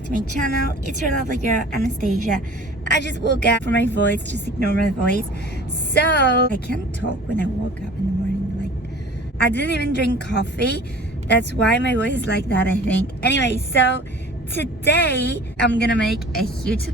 back to my channel. It's your lovely girl Anastasia. I just woke up for my voice, just ignore my voice. So I can't talk when I woke up in the morning. Like, I didn't even drink coffee. That's why my voice is like that, I think. Anyway, so today I'm gonna make a huge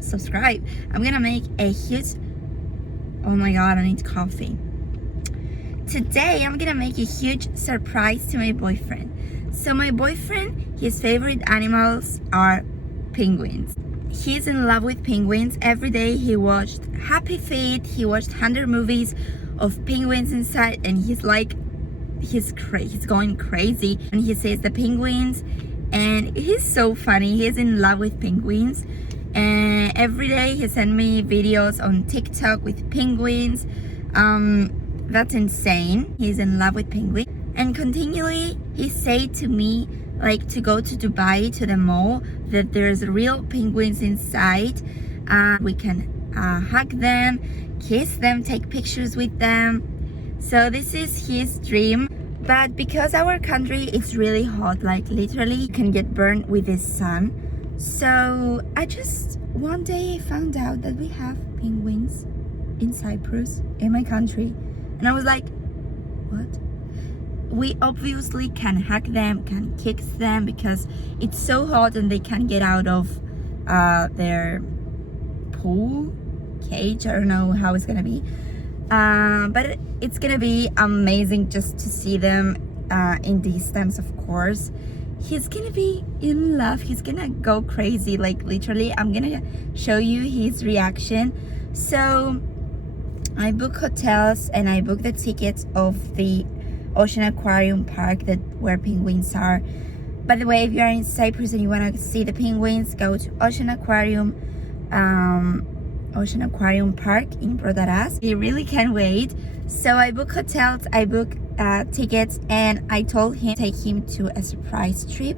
subscribe. I'm gonna make a huge, oh my god, I need coffee. Today I'm gonna make a huge surprise to my boyfriend. So my boyfriend, his favorite animals are penguins. He's in love with penguins. Every day he watched Happy Feet, he watched 100 movies of penguins inside, and he's like, he's going crazy. And he says the penguins, and he's so funny. He's in love with penguins. And every day he sends me videos on TikTok with penguins. That's insane. He's in love with penguins. And continually he said to me, like, to go to Dubai, to the mall, that there's real penguins inside. We can hug them, kiss them, take pictures with them. So this is his dream. But because our country is really hot, like literally you can get burned with the sun. So I just one day found out that we have penguins in Cyprus, in my country. And I was like, what? We obviously can hug them, can kiss them, because it's so hot and they can't get out of their pool, cage, I don't know how it's gonna be. But it's gonna be amazing just to see them in distance, of course. He's gonna be in love, he's gonna go crazy, like literally. I'm gonna show you his reaction. So I book hotels and I book the tickets of the Ocean Aquarium Park, that where penguins are. By the way, if you are in Cyprus and you want to see the penguins, go to Ocean Aquarium Park in Prodaras. You really can't wait. So I book hotels, I book tickets, and I told him to take him to a surprise trip.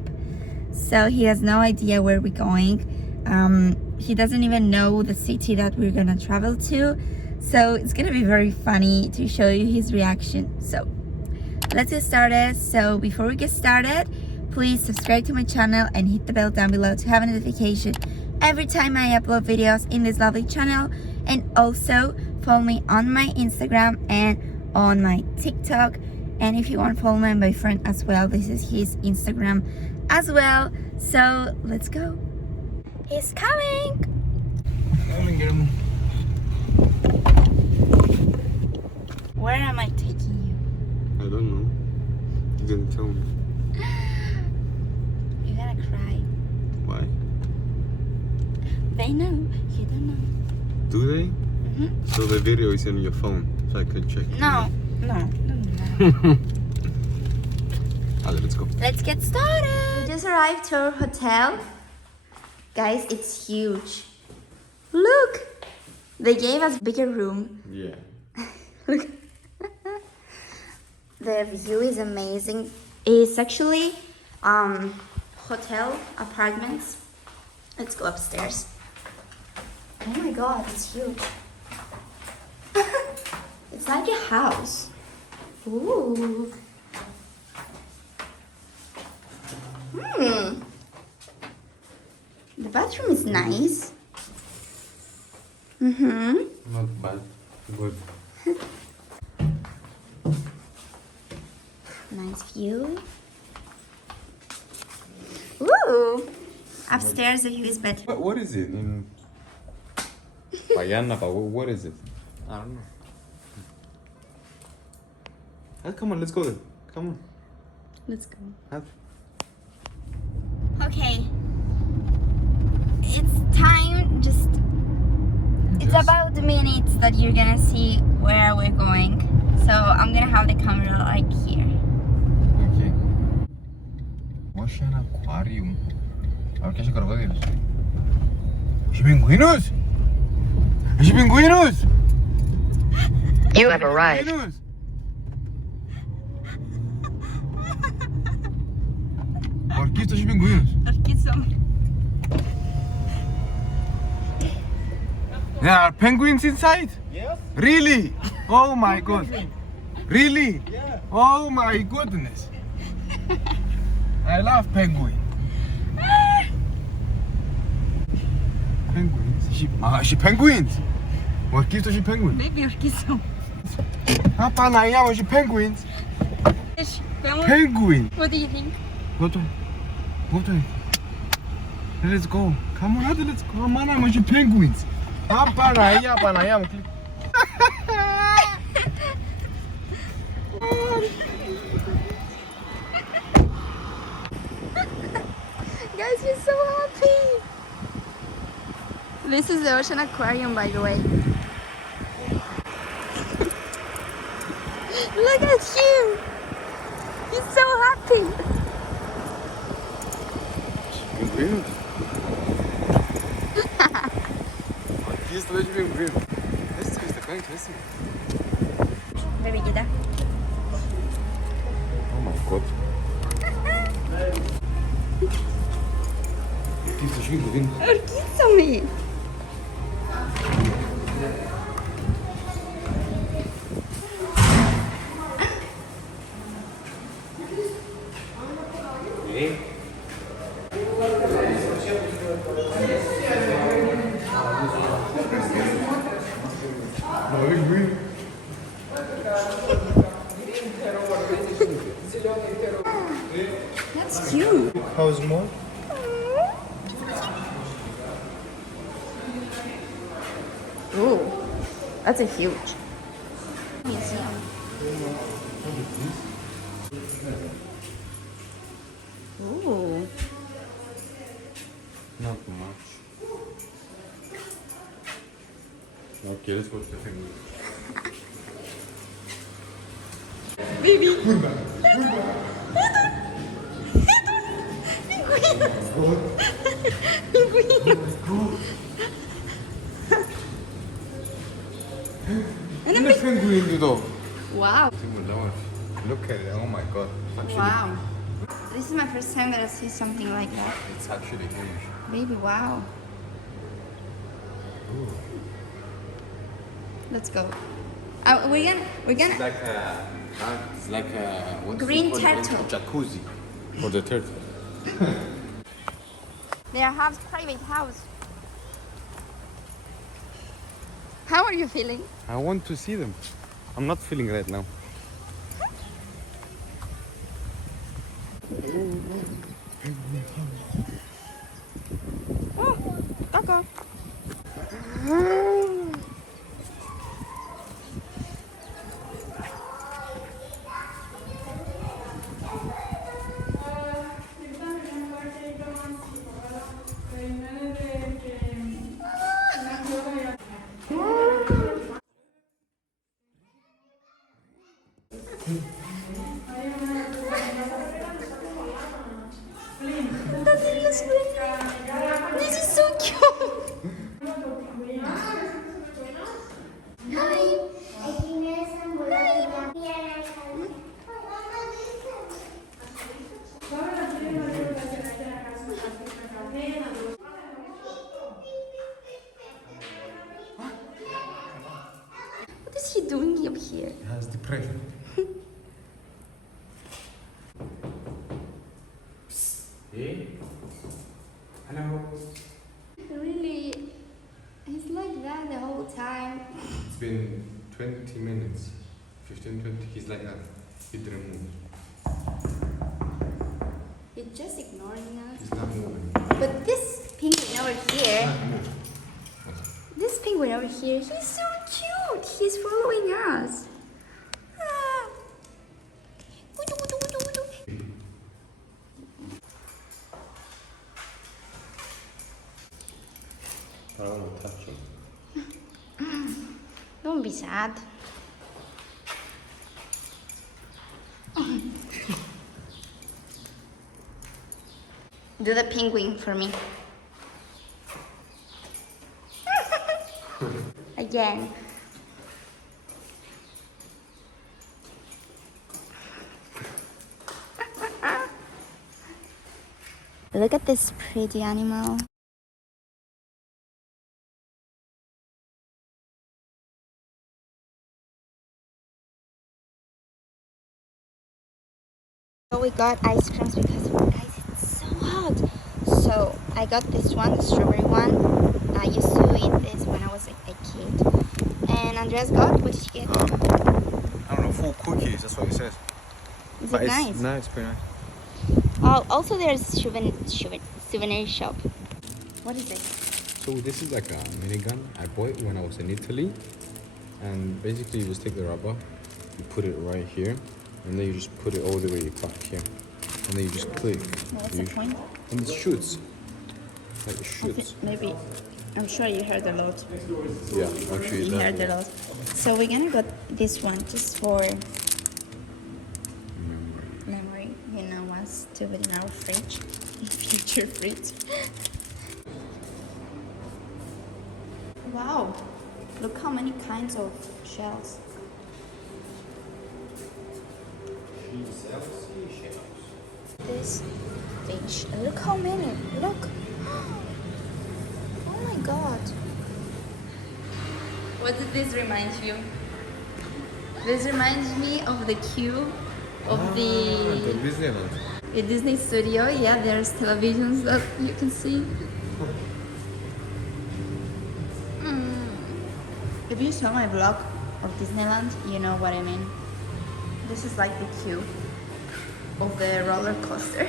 So he has no idea where we're going. He doesn't even know the city that we're gonna travel to. So it's gonna be very funny to show you his reaction. So let's get started. So before we get started, please subscribe to my channel and hit the bell down below to have a notification every time I upload videos in this lovely channel. And also follow me on my Instagram and on my TikTok. And if you want to follow my boyfriend as well, this is his Instagram as well. So let's go. He's coming. Where am I taking you? I don't know. You didn't tell me. You're gonna cry. Why? They know. You don't know. Do they? Mm-hmm. So the video is in your phone, so I can check. No. Alright, let's go. Let's get started. We just arrived to our hotel. Guys, it's huge. Look! They gave us bigger room. Yeah. Look. The view is amazing. It's actually hotel apartments. Let's go upstairs. Oh my god, it's huge. It's like a house. Ooh. The bathroom is nice. Not bad. Good. Nice view. Ooh! Upstairs the view is better. What is it in Payanapa? What is it? I don't know. Come on, let's go then. Come on. Let's go. Have. Okay. It's time. It's about the minutes that you're gonna see where we're going. So I'm gonna have the camera like here. Okay. Ocean Aquarium. A ver qué hace crocodilos. ¡Hay pingüinos! ¡Hay pingüinos! You have arrived. ¿Por qué estos pingüinos? Aquí son. There are penguins inside? Yes. Really? Oh my god. Really? Yeah. Oh my goodness. I love penguin. penguins. She penguins. What gives she penguin? Baby, orquizo. Papa, na she penguins. Vamos. Penguin. What do you think? Go to. Let's go. Come on, let's go. Mana, she penguins. Papa, na Guys, you're so happy. This is the ocean aquarium, by the way. Look at you. He's so happy. Penguin. Aqui está de penguin. Esse esse. Baby, get that. Oh my god. Aqui está de penguin. Orquizo me. That's cute. How's more? Ooh, that's a huge museum. Ooh. Not much. Okay, let's go to the penguin. Baby. Look at penguin though. Wow. Look at it. Oh my god. Actually, Wow. This is my first time that I see something like that. It's actually huge. Baby, wow. Ooh. Let's go. We're gonna. It's like a what's Green it called? turtle. Jacuzzi for the turtle. They have private house. How are you feeling? I want to see them. I'm not feeling right now. Oh, Coco. That video is funny. This is so cute. What is he doing up here? It has depression. Hey. Hello. Really? He's like that the whole time. It's been 20 minutes. 15, 20. He's like that. He didn't move. He's just ignoring us. He's not moving. But this penguin over here, Not move. this penguin over here, he's so cute. He's following us. Ah. I don't want to touch him. Don't be sad. Do the penguin for me. Again. Look at this pretty animal. So we got ice creams because guys, it's so hot. So I got this one, the strawberry one. I used to eat this when I was a kid. And Andreas got, what did you get? I don't know, 4 cookies, that's what it says. Is But it it's nice? nice, pretty nice. Oh, also there's souvenir shop. What is it? So this is like a minigun I bought when I was in Italy. And basically you just take the rubber, you put it right here, and then you just put it all the way back here. And then you just click. What's the point? And it shoots. Like it shoots. Maybe, I'm sure you heard a lot. Yeah, actually it You does. heard a lot. So we're gonna get this one just for memory. You know what's to put in our fridge, future fridge. Wow, look how many kinds of shells. She sells seashells. This fish. Look how many. Look. Oh my god. What does this remind you? This reminds me of the queue of the Disneyland. the Disney studio. Yeah, there's televisions that you can see. If you saw my vlog of Disneyland, you know what I mean. This is like the queue of the roller coaster.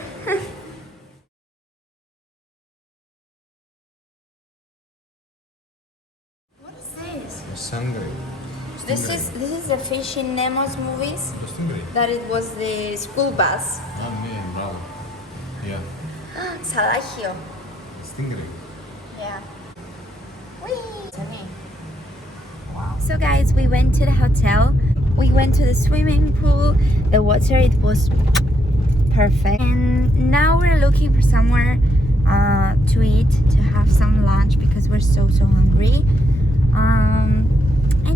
What is this? Sangre. This is the fish in Nemo's movies. Stingray. That it was the school bus. Ah, man, bravo. Yeah. Salagio. Stingray. Yeah. Wow. So guys, we went to the hotel. We went to the swimming pool. The water, it was perfect. And now we're looking for somewhere to eat, to have some lunch because we're so hungry. And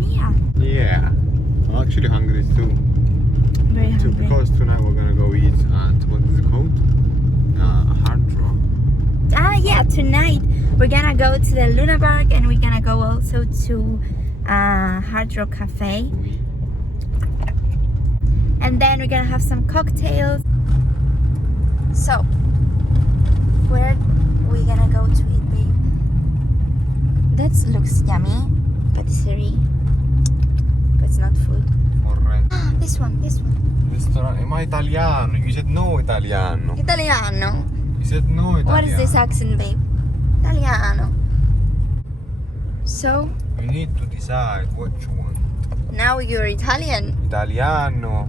yeah. Yeah. I'm actually hungry too. Very hungry. Because tonight we're gonna go eat at, what is it called? Hard Rock. Ah yeah, tonight we're gonna go to the Luna Park and we're gonna go also to Hard Rock Cafe. And then we're gonna have some cocktails. So, where are we gonna go to eat, babe? That looks yummy, patisserie. But it's not food. Correct. This one. Ristorante. Ma italiano. You said no italiano. Italiano. You said no italiano. What is this accent, babe? Italiano. So, You need to decide what you want. now you're Italian. Italiano.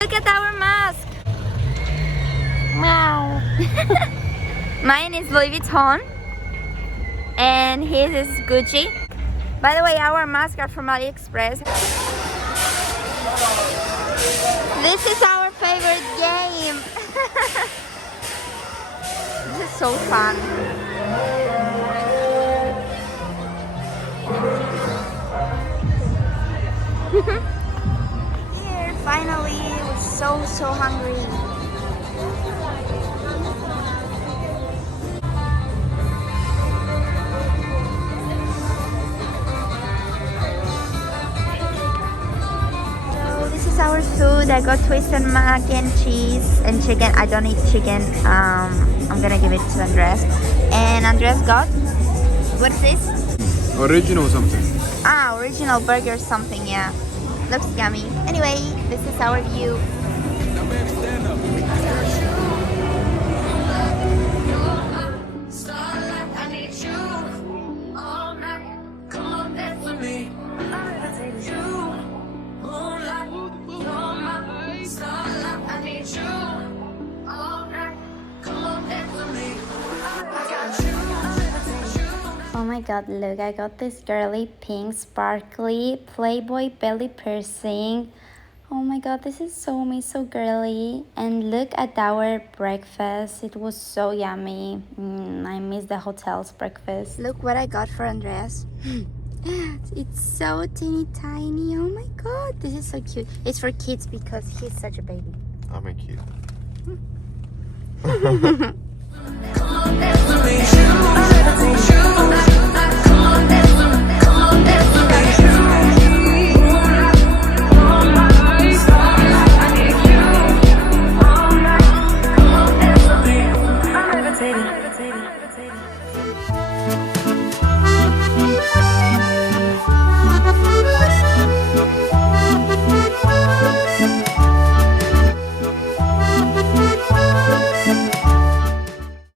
Look at our mask. Meow. Mine is Louis Vuitton and his is Gucci. By the way, our masks are from AliExpress. This is our favorite game. This is so fun. Here, finally, we're so hungry. So this is our food. I got twisted mac and cheese and chicken. I don't eat chicken. I'm gonna give it to Andres. And Andres got, what's this? Original something. Ah, original burger something, yeah. Looks yummy. Anyway, this is our view. my god, look, I got this girly pink sparkly Playboy belly piercing. Oh my god, this is so me, so girly. And look at our breakfast. It was so yummy. I miss the hotel's breakfast. Look what I got for Andreas. It's so teeny tiny. Oh my god, this is so cute. It's for kids because he's such a baby. I'm a kid.